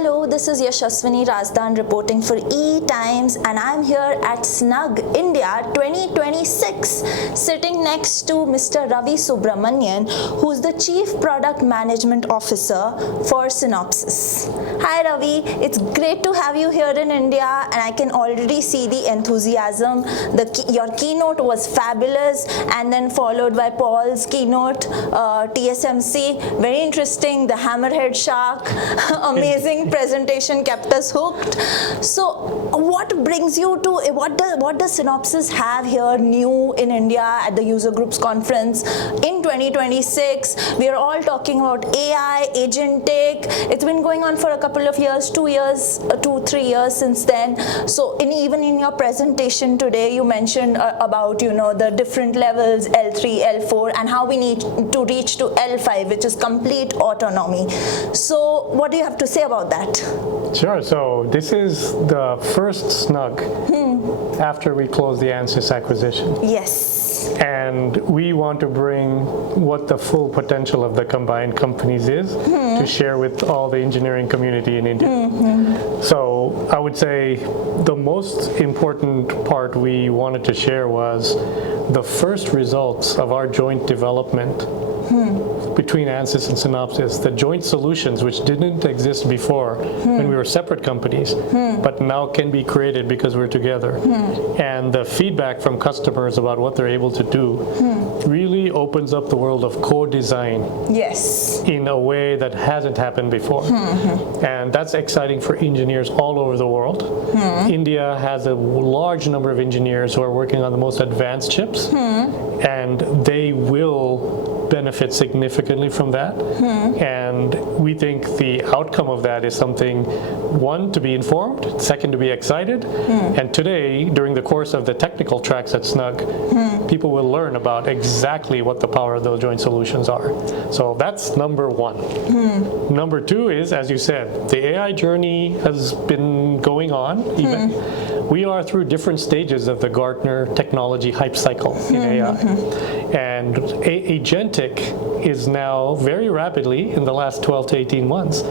Hello, this is Yashaswini Razdan reporting for E-Times, and I'm here at SNUG India 2026 sitting next to Mr. Ravi Subramanian, who's the Chief Product Management Officer for Synopsys. Hi Ravi, it's great to have you here in India, and I can already see the enthusiasm. Your keynote was fabulous, and then followed by Paul's keynote, TSMC, very interesting, the hammerhead shark, amazing presentation, kept us hooked. So what brings you to, what does Synopsys have here new in India at the user groups conference in 2026? We are all talking about AI, agentic. It's been going on for a couple of years, 2 years, 3 years since then. So even in your presentation today, you mentioned about the different levels, L3, L4, and how we need to reach to L5, which is complete autonomy. So what do you have to say about that? Sure. So this is the first SNUG after we closed the Ansys acquisition. Yes. And we want to bring what the full potential of the combined companies is to share with all the engineering community in India. So I would say the most important part we wanted to share was the first results of our joint development between Ansys and Synopsys, the joint solutions which didn't exist before when we were separate companies, but now can be created because we're together. And the feedback from customers about what they're able to do really opens up the world of co-design in a way that hasn't happened before. And that's exciting for engineers all over the world. India has a large number of engineers who are working on the most advanced chips, and they will benefit significantly from that. And we think the outcome of that is something, one, to be informed, second, to be excited. And today, during the course of the technical tracks at SNUG, people will learn about exactly what the power of those joint solutions are. So that's number one. Number two is, as you said, the AI journey has been going on. Even we are through different stages of the Gartner technology hype cycle in AI. And agentic is now very rapidly, in the last 12 to 18 months,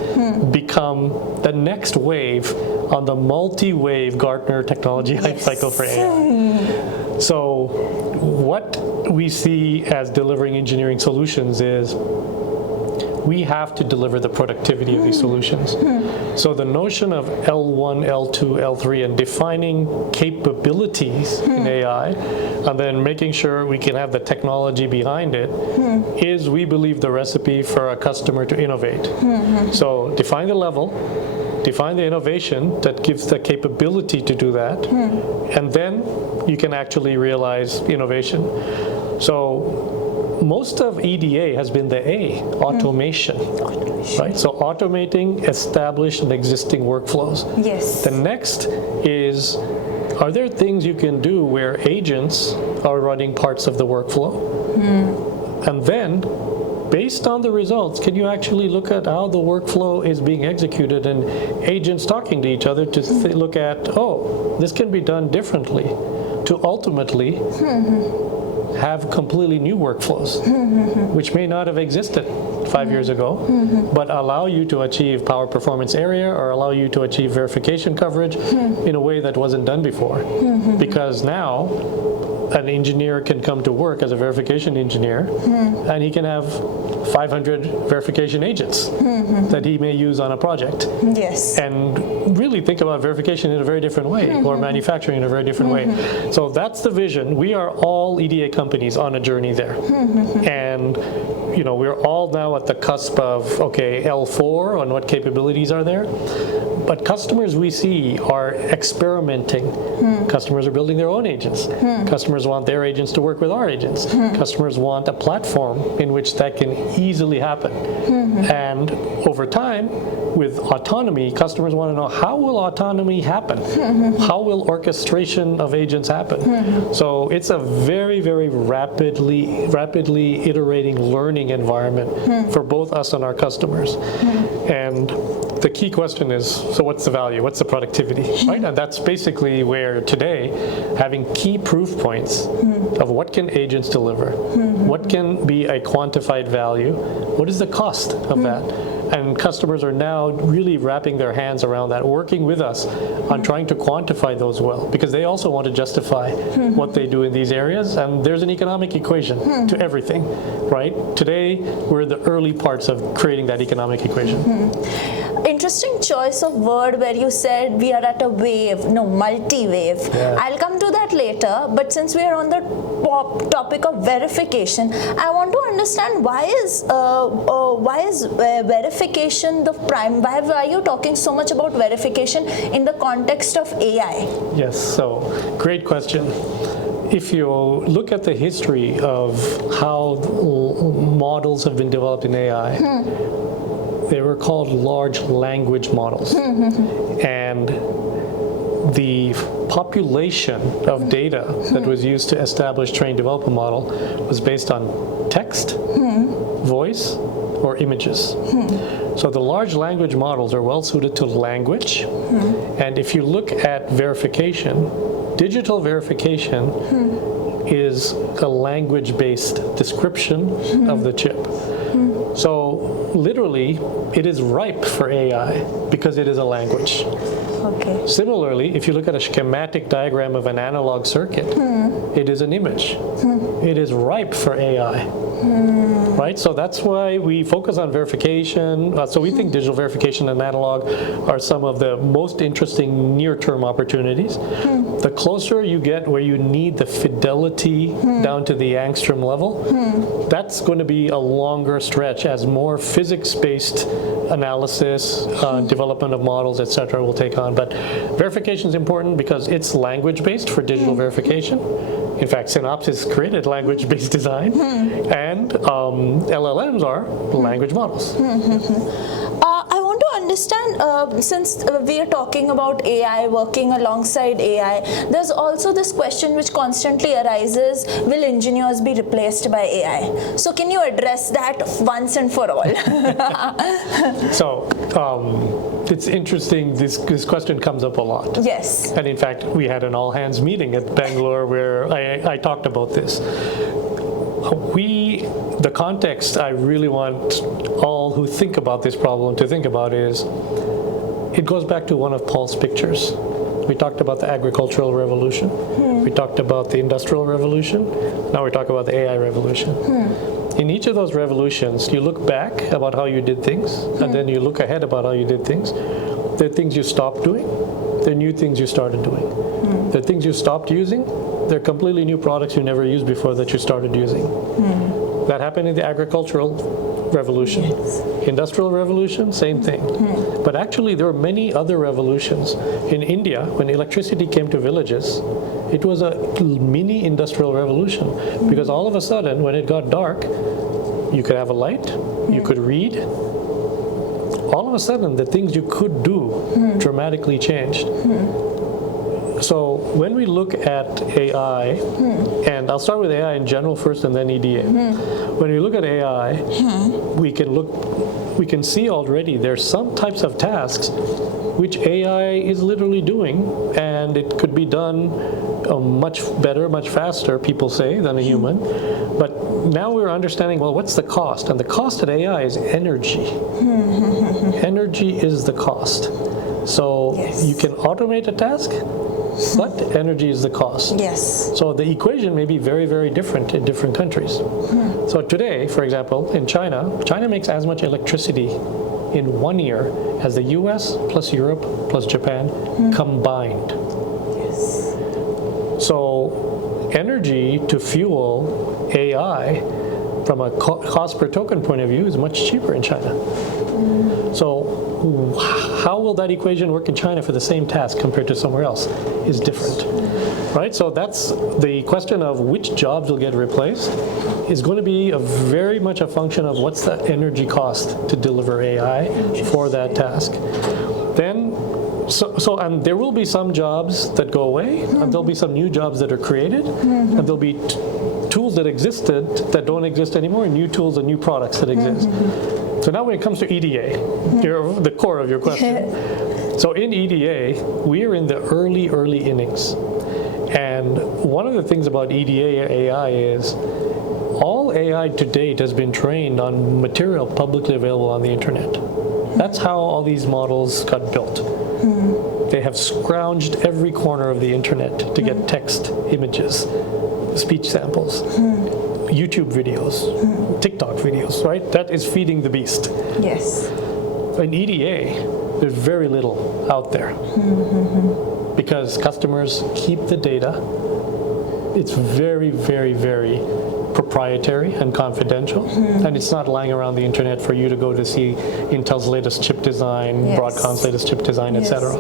become the next wave on the multi-wave Gartner technology hype cycle for AI. So what we see as delivering engineering solutions is we have to deliver the productivity of these solutions. So the notion of L1, L2, L3 and defining capabilities in AI and then making sure we can have the technology behind it is, we believe, the recipe for a customer to innovate. So define the level, define the innovation that gives the capability to do that, and then you can actually realize innovation. So most of EDA has been the A, automation, right? So automating established and existing workflows. Yes. The next is, are there things you can do where agents are running parts of the workflow? And then, based on the results, can you actually look at how the workflow is being executed and agents talking to each other to look at, oh, this can be done differently, to ultimately have completely new workflows, which may not have existed 5 years ago, but allow you to achieve power performance area or allow you to achieve verification coverage in a way that wasn't done before. Because now, an engineer can come to work as a verification engineer, and he can have 500 verification agents that he may use on a project. Yes. And really think about verification in a very different way, or manufacturing in a very different way. So that's the vision. We are all EDA companies on a journey there. And we're all now at the cusp of, okay, L4 on what capabilities are there. But customers we see are experimenting. Customers are building their own agents. Customers want their agents to work with our agents. Customers want a platform in which that can easily happen. And over time, with autonomy, customers want to know, how will autonomy happen? How will orchestration of agents happen? So it's a very, very rapidly iterating learning environment for both us and our customers. And the key question is, so what's the value? What's the productivity, right? And that's basically where today, having key proof points of what can agents deliver, what can be a quantified value, what is the cost of that? And customers are now really wrapping their hands around that, working with us on trying to quantify those well, because they also want to justify what they do in these areas. And there's an economic equation to everything, right? Today, we're in the early parts of creating that economic equation. Interesting choice of word where you said we are at a wave, no, multi-wave. Yeah. I'll come to that later, but since we are on the topic of verification, I want to understand why is verification the prime? Why are you talking so much about verification in the context of AI? Yes, so great question. If you look at the history of how models have been developed in AI, they were called large language models. And the population of data that was used to establish train develop a model was based on text, voice, or images. So the large language models are well suited to language. And if you look at verification, digital verification is a language-based description of the chip. So literally, it is ripe for AI because it is a language. Okay. Similarly, if you look at a schematic diagram of an analog circuit, it is an image. It is ripe for AI. Right? So that's why we focus on verification. So we think digital verification and analog are some of the most interesting near-term opportunities. The closer you get where you need the fidelity down to the angstrom level, that's going to be a longer stretch as more physics-based analysis, development of models, etc. will take on. But verification is important because it's language-based for digital verification. In fact, Synopsys created language-based design, and LLMs are language models. I want to understand, since we are talking about AI, working alongside AI, there's also this question which constantly arises, will engineers be replaced by AI? So can you address that once and for all? So it's interesting, this question comes up a lot. Yes. And in fact, we had an all-hands meeting at Bangalore where I talked about this. The context I really want all who think about this problem to think about is, it goes back to one of Paul's pictures. We talked about the agricultural revolution. We talked about the industrial revolution. Now we're talking about the AI revolution. In each of those revolutions, you look back about how you did things, and then you look ahead about how you did things. There are things you stopped doing. There are new things you started doing. There are things you stopped using. There are completely new products you never used before that you started using. That happened in the agricultural revolution. Industrial revolution, same thing. But actually, there are many other revolutions. In India, when electricity came to villages, it was a mini industrial revolution, because all of a sudden, when it got dark, you could have a light, you could read. All of a sudden, the things you could do dramatically changed. So when we look at AI, and I'll start with AI in general first and then EDA. When we look at AI, we can see already there's some types of tasks which AI is literally doing, and it could be done much better, much faster, people say, than a human. But now we're understanding, well, what's the cost? And the cost of AI is energy. Energy is the cost. So you can automate a task, but energy is the cost. Yes. So the equation may be very, very different in different countries. So today, for example, in China makes as much electricity in 1 year as the US plus Europe plus Japan combined. Yes. So energy to fuel AI from a cost per token point of view is much cheaper in China. So how will that equation work in China for the same task compared to somewhere else is different, right? So that's the question of which jobs will get replaced is going to be very much a function of what's the energy cost to deliver AI for that task. Then, and there will be some jobs that go away, and there'll be some new jobs that are created, and there'll be tools that existed that don't exist anymore, and new tools and new products that exist. So now when it comes to EDA, the core of your question. So in EDA, we're in the early innings. And one of the things about EDA AI is all AI to date has been trained on material publicly available on the internet. That's how all these models got built. They have scrounged every corner of the internet to get text, images, speech samples, YouTube videos, TikTok videos, right? That is feeding the beast. Yes. In EDA, there's very little out there because customers keep the data. It's very, very, very proprietary and confidential, and it's not lying around the internet for you to go to see Intel's latest chip design, Broadcom's latest chip design, etc.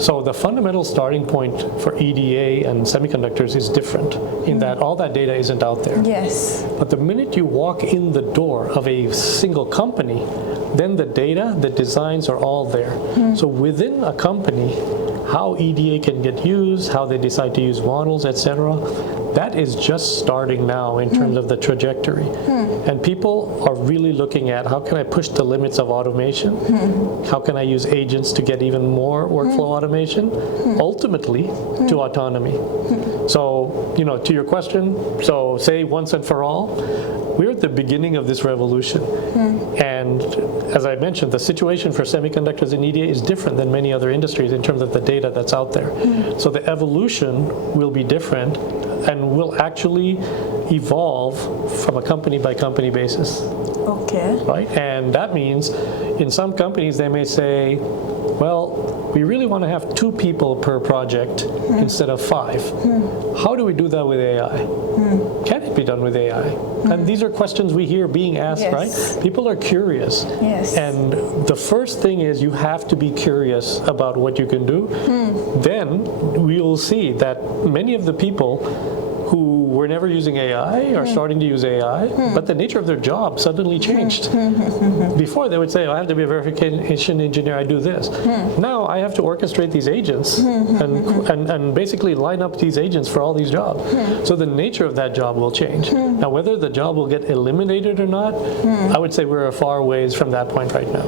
So the fundamental starting point for EDA and semiconductors is different in that all that data isn't out there. Yes. But the minute you walk in the door of a single company, then the data, the designs are all there. So within a company, how EDA can get used, how they decide to use models, etc., that is just starting now in terms of the trajectory. And people are really looking at how can I push the limits of automation? How can I use agents to get even more workflow automation? Ultimately, to autonomy. So, to your question, so say once and for all, we're at the beginning of this revolution. And as I mentioned, the situation for semiconductors in EDA is different than many other industries in terms of the data that's out there. So the evolution will be different and will actually evolve from a company by company basis. Okay. Right? And that means in some companies they may say, well, we really want to have 2 people per project instead of 5. How do we do that with AI? Can it be done with AI? And these are questions we hear being asked, right? People are curious. Yes. And the first thing is you have to be curious about what you can do. Then we will see that many of the people who were never using AI are starting to use AI, but the nature of their job suddenly changed. Before they would say, I have to be a verification engineer, I do this. Now I have to orchestrate these agents and basically line up these agents for all these jobs. So the nature of that job will change. Now whether the job will get eliminated or not, I would say we're a far ways from that point right now.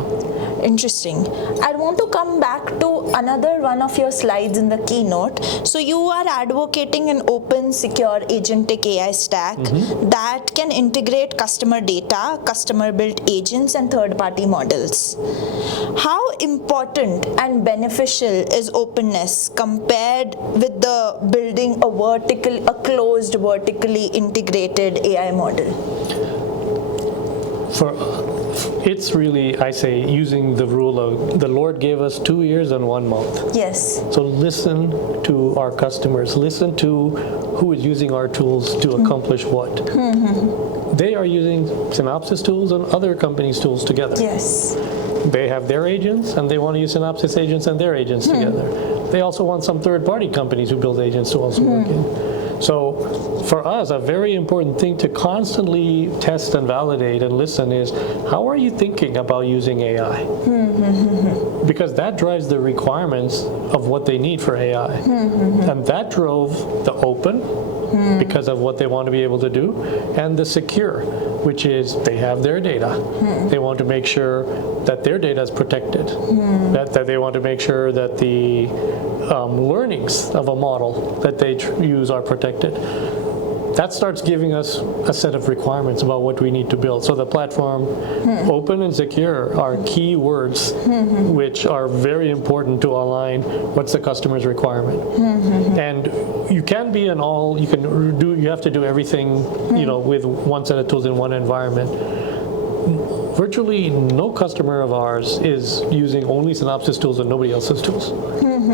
Interesting. I want to come back to another one of your slides in the keynote. So you are advocating an open, secure, agentic AI stack that can integrate customer data, customer-built agents, and third-party models. How important and beneficial is openness compared with the building a closed, vertically integrated AI model? It's really, I say, using the rule of the Lord gave us 2 ears and 1 mouth. Yes. So listen to our customers. Listen to who is using our tools to accomplish what. They are using Synopsys tools and other companies' tools together. Yes. They have their agents, and they want to use Synopsys agents and their agents together. They also want some third-party companies who build agents to also work in. So for us, a very important thing to constantly test and validate and listen is, how are you thinking about using AI? Because that drives the requirements of what they need for AI. And that drove the open, because of what they want to be able to do, and the secure, which is they have their data. They want to make sure that their data is protected, that they want to make sure that the learnings of a model that they use are protected. That starts giving us a set of requirements about what we need to build. So the platform, open and secure, are key words which are very important to align what's the customer's requirement. And you can be you have to do everything, with one set of tools in one environment. Virtually no customer of ours is using only Synopsys tools and nobody else's tools.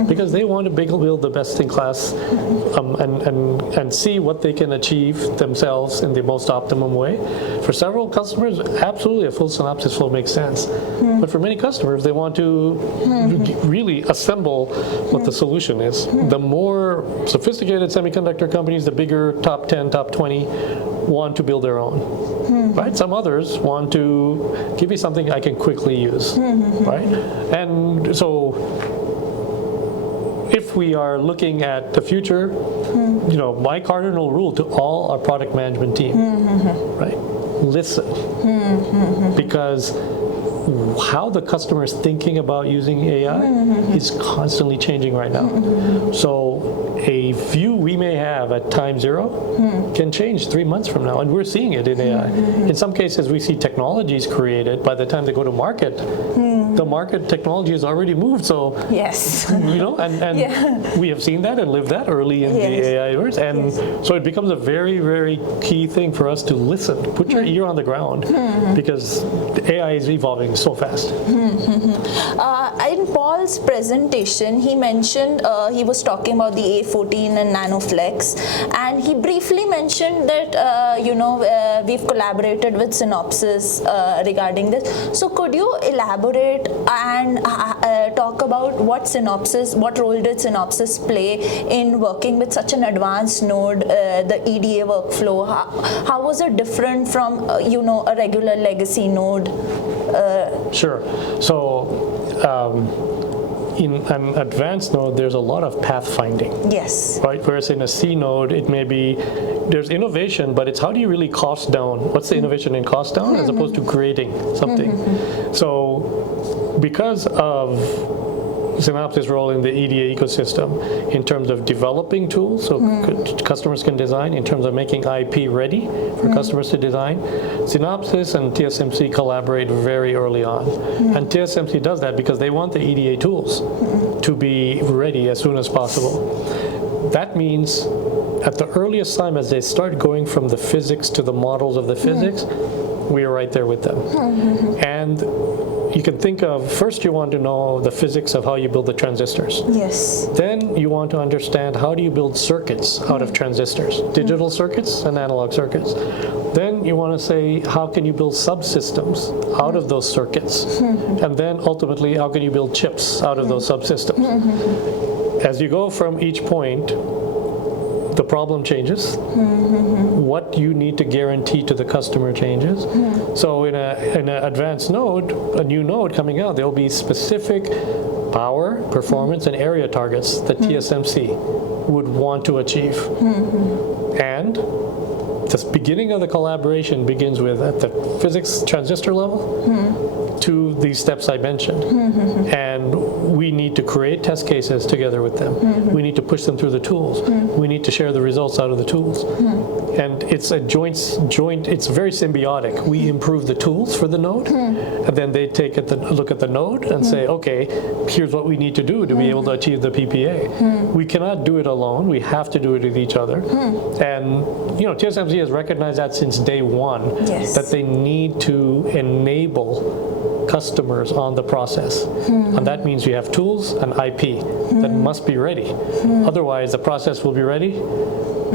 Because they want to build the best in class and see what they can achieve themselves in the most optimum way. For several customers, absolutely a full Synopsys flow makes sense. But for many customers, they want to really assemble what the solution is. The more sophisticated semiconductor companies, the bigger top 10, top 20, want to build their own. Right? Some others want to give me something I can quickly use. Right? And so if we are looking at the future, my cardinal rule to all our product management team, right? listen. Because how the customer is thinking about using AI is constantly changing right now. So a view we may have at time zero can change 3 months from now, and we're seeing it in AI. In some cases, we see technologies created. By the time they go to market, the market technology has already moved. So Yes. and we have seen that and lived that early in the AI verse. And so it becomes a very, very key thing for us to listen, put your ear on the ground, because AI is evolving so fast. In Paul's presentation, he mentioned he was talking about the A14 and NanoFlex, and he briefly mentioned that we've collaborated with Synopsys regarding this. So could you elaborate and talk about what role did Synopsys play in working with such an advanced node, the EDA workflow? How was it different from a regular legacy node? Sure. So in an advanced node, there's a lot of pathfinding. Yes. Right? Whereas in a C node, it may be, there's innovation, but it's how do you really cost down? What's the innovation in cost down as opposed to creating something? So because of Synopsys' role in the EDA ecosystem in terms of developing tools so customers can design, in terms of making IP ready for customers to design, Synopsys and TSMC collaborate very early on. And TSMC does that because they want the EDA tools to be ready as soon as possible. That means at the earliest time as they start going from the physics to the models of the physics, we are right there with them. And you can think of, first you want to know the physics of how you build the transistors. Yes. Then you want to understand how do you build circuits out of transistors, digital circuits and analog circuits. Then you want to say, how can you build subsystems out of those circuits? And then ultimately, how can you build chips out of those subsystems? As you go from each point, the problem changes. What you need to guarantee to the customer changes. So in an advanced node, a new node coming out, there will be specific power, performance, and area targets that TSMC would want to achieve. And the beginning of the collaboration begins with at the physics transistor level to these steps I mentioned. And we need to create test cases together with them. We need to push them through the tools. We need to share the results out of the tools. And it's a joint, it's very symbiotic. We improve the tools for the node, and then they take a look at the node and say, okay, here's what we need to do to be able to achieve the PPA. We cannot do it alone. We have to do it with each other. And TSMC has recognized that since day one, that they need to enable customers on the process. And that means we have tools and IP that must be ready. Otherwise, the process will be ready,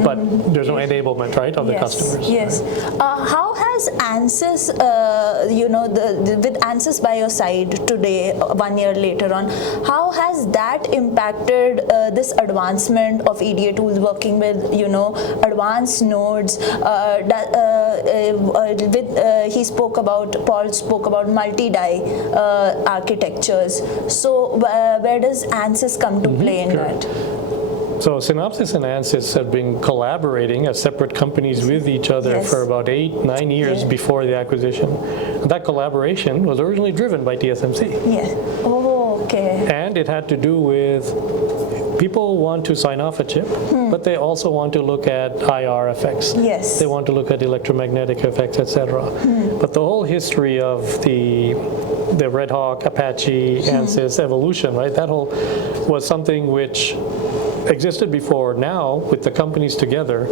but there's no enablement, right, of the customers. Yes. How has Ansys, with Ansys by your side today, 1 year later on, how has that impacted this advancement of EDA tools working with, advanced nodes? Paul spoke about multi-die architectures. So where does Ansys come to play in that? So Synopsys and Ansys have been collaborating as separate companies with each other for about 8-9 years before the acquisition. And that collaboration was originally driven by TSMC. Yes. Oh, okay. And it had to do with people want to sign off a chip, but they also want to look at IR effects. Yes. They want to look at electromagnetic effects, etc. But the whole history of the Red Hawk, Apache, Ansys evolution, right? That whole was something which existed before. Now, with the companies together,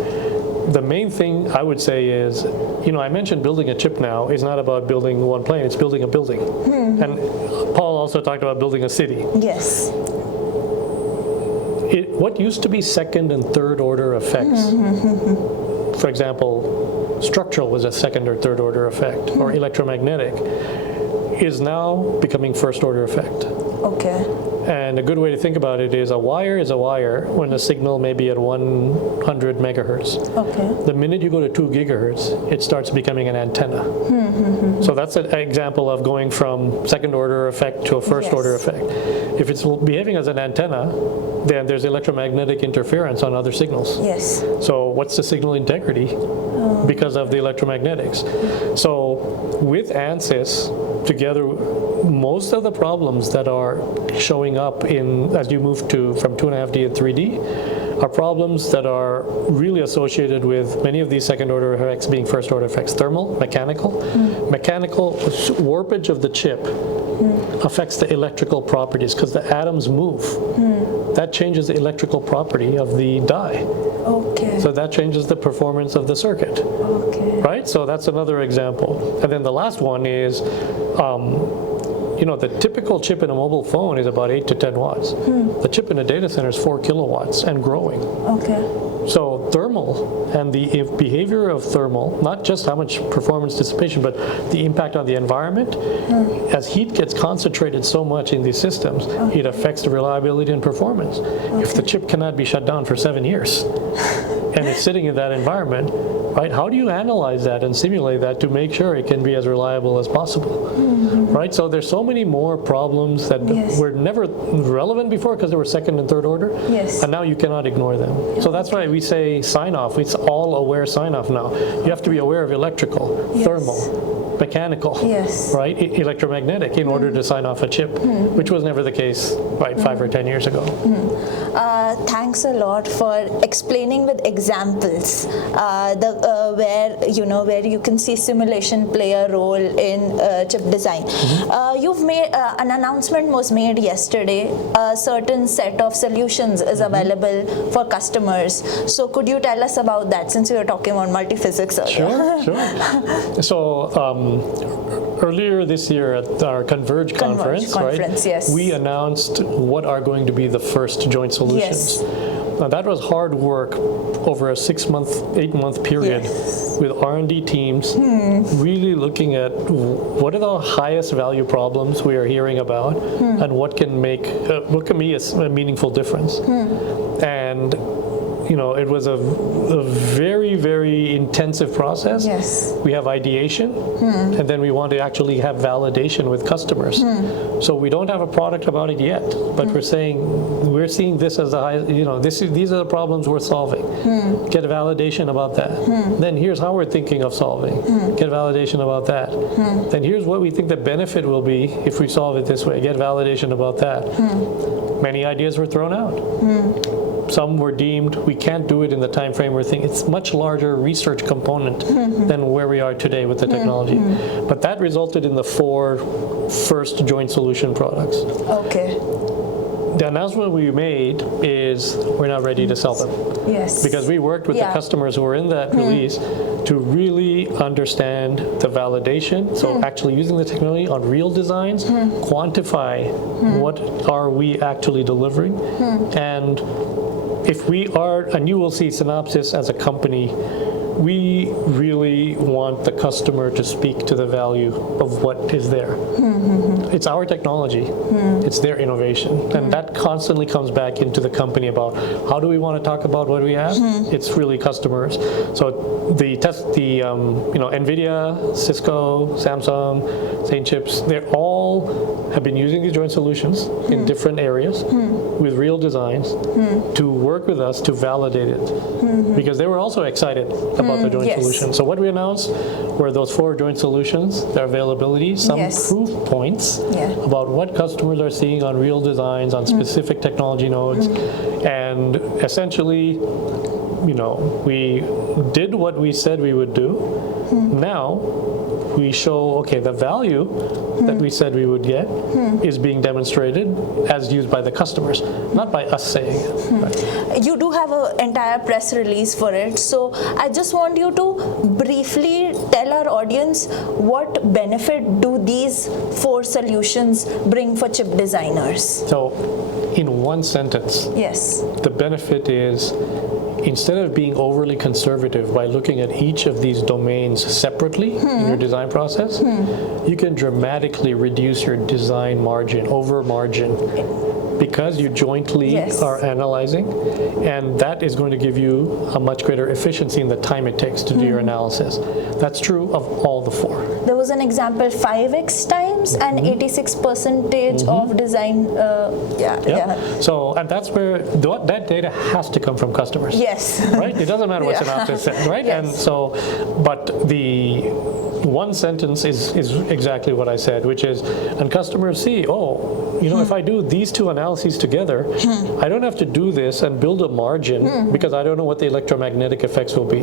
the main thing I would say is, I mentioned building a chip now is not about building one plane, it's building a building. And Paul also talked about building a city. Yes. What used to be second and third order effects, for example, structural was a second or third order effect, or electromagnetic, is now becoming first order effect. Okay. And a good way to think about it is a wire when the signal may be at 100 megahertz. Okay. The minute you go to 2 gigahertz, it starts becoming an antenna. So that's an example of going from second order effect to a first order effect. If it's behaving as an antenna, then there's electromagnetic interference on other signals. Yes. So what's the signal integrity? because of the electromagnetics. So with Ansys, together, most of the problems that are showing up as you move from 2.5D and 3D are problems that are really associated with many of these second-order effects being first-order effects: thermal, mechanical. Mechanical warpage of the chip affects the electrical properties because the atoms move. That changes the electrical property of the die. Okay. So that changes the performance of the circuit. Okay. Right? So that's another example. And then the last one is, the typical chip in a mobile phone is about 8 to 10 watts. The chip in a data center is 4 kilowatts and growing. Okay. So thermal and the behavior of thermal, not just how much performance dissipation, but the impact on the environment, as heat gets concentrated so much in these systems, it affects the reliability and performance. If the chip cannot be shut down for 7 years and it's sitting in that environment, right, how do you analyze that and simulate that to make sure it can be as reliable as possible? Right, so there's so many more problems that were never relevant before because they were second and third order, and now you cannot ignore them. So that's why we say sign-off. It's all aware sign-off now. You have to be aware of electrical, thermal, mechanical, right, electromagnetic in order to sign off a chip, which was never the case, right, 5 or 10 years ago. Thanks a lot for explaining with examples where you can see simulation play a role in chip design. You've made an announcement was made yesterday. A certain set of solutions is available for customers. So could you tell us about that, since we were talking about multiphysics earlier? Sure. So earlier this year at our Converge conference, right, we announced what are going to be the first joint solutions. Now that was hard work over a 8-month period with R&D teams, really looking at what are the highest value problems we are hearing about, and what can be a meaningful difference. And it was a very, very intensive process. We have ideation, and then we want to actually have validation with customers. So we don't have a product about it yet, but we're seeing this as the high, these are the problems we're solving. Get a validation about that. Then here's how we're thinking of solving. Get validation about that. Then here's what we think the benefit will be if we solve it this way. Get validation about that. Many ideas were thrown out. Some were deemed we can't do it in the time frame we're thinking. It's much larger research component than where we are today with the technology. But that resulted in the 4 first joint solution products. Okay. The announcement we made is we're not ready to sell them. Because we worked with the customers who were in that release to really understand the validation, so actually using the technology on real designs, quantify what are we actually delivering, and if we are, and you will see Synopsys as a company, we really want the customer to speak to the value of what is there. It's our technology, it's their innovation, and that constantly comes back into the company about how do we want to talk about what we have. It's really customers. So the NVIDIA, Cisco, Samsung, St. Chips, they all have been using these joint solutions in different areas with real designs to work with us to validate it, because they were also excited about the joint solution. So what we announced were those 4 joint solutions, their availability, some proof points about what customers are seeing on real designs, on specific technology nodes, and essentially, we did what we said we would do. Now we show, okay, the value that we said we would get is being demonstrated as used by the customers, not by us saying it. Right? You do have an entire press release for it, so I just want you to briefly tell our audience what benefit do these 4 solutions bring for chip designers? So, in one sentence, the benefit is, instead of being overly conservative by looking at each of these domains separately in your design process, you can dramatically reduce your design margin, over margin, because you jointly Yes. are analyzing, and that is going to give you a much greater efficiency in the time it takes to do your analysis. That's true of all the four. There was an example 5x times and 86% of design. So, and that's where that data has to come from customers. Yes. Right? It doesn't matter what Synopsys said, right? Yes. And so, but the one sentence is exactly what I said, which is, and customers see, if I do these two analyses together, I don't have to do this and build a margin because I don't know what the electromagnetic effects will be.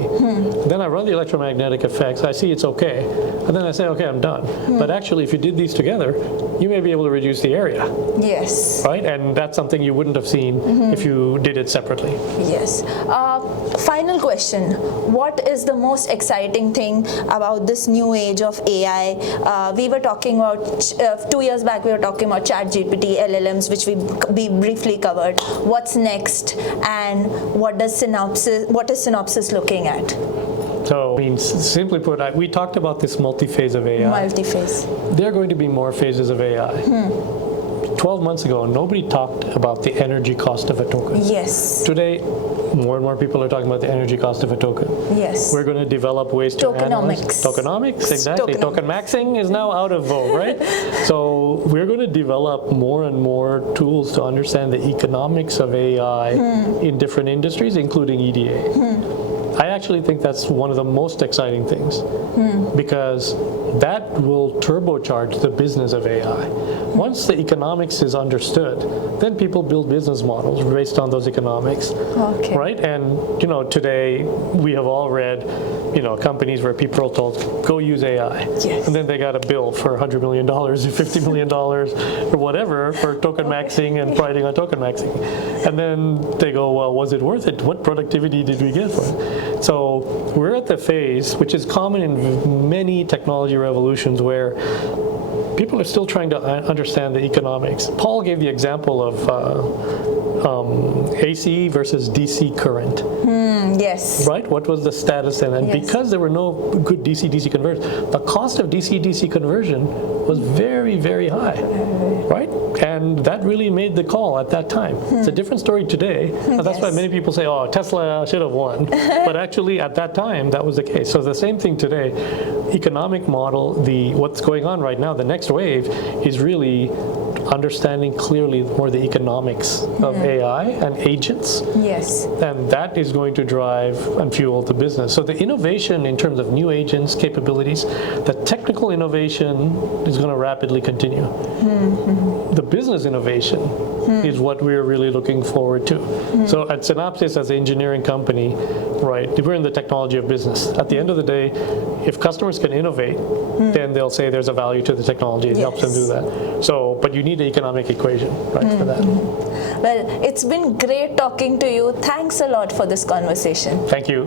Then I run the electromagnetic effects, I see it's okay, and then I say, okay, I'm done. But actually, if you did these together, you may be able to reduce the area, Yes. right? And that's something you wouldn't have seen if you did it separately. Yes. Final question. What is the most exciting thing about this new age of AI? We were talking about, 2 years back, we were talking about ChatGPT, LLMs, which we briefly covered. What's next? And what is Synopsys looking at? So, simply put, we talked about this multi-phase of AI. Multi-phase. There are going to be more phases of AI. 12 months ago, nobody talked about the energy cost of a token. Yes. Today, more and more people are talking about the energy cost of a token. Yes. We're going to develop ways to analyze. Tokenomics, exactly. Token maxing is now out of vogue, right? So we're going to develop more and more tools to understand the economics of AI in different industries, including EDA. I actually think that's one of the most exciting things because that will turbocharge the business of AI. Once the economics is understood, then people build business models based on those economics, right? And today we have all read, companies where people are told, go use AI. Yes. And then they got a bill for $100 million, $50 million, or whatever for token maxing and writing on token maxing. And then they go, well, was it worth it? What productivity did we get for it? So we're at the phase, which is common in many technology revolutions, where people are still trying to understand the economics. Paul gave the example of AC versus DC current. Yes. Right? What was the status then? And because there were no good DC-DC converters, the cost of DC-DC conversion was very, very high. Right? And that really made the call at that time. It's a different story today. And that's why many people say, Tesla should have won. But actually, at that time, that was the case. So the same thing today. Economic model, what's going on right now, the next wave is really understanding clearly more the economics of AI and agents. Yes. And that is going to drive and fuel the business. So the innovation in terms of new agents, capabilities, the technical innovation is going to rapidly continue. The business innovation is what we're really looking forward to. So at Synopsys, as an engineering company, right, we're in the technology of business. At the end of the day, if customers can innovate, then they'll say there's a value to the technology. It helps them do that. So, but you need the economic equation, right, for that. Well, it's been great talking to you. Thanks a lot for this conversation. Thank you.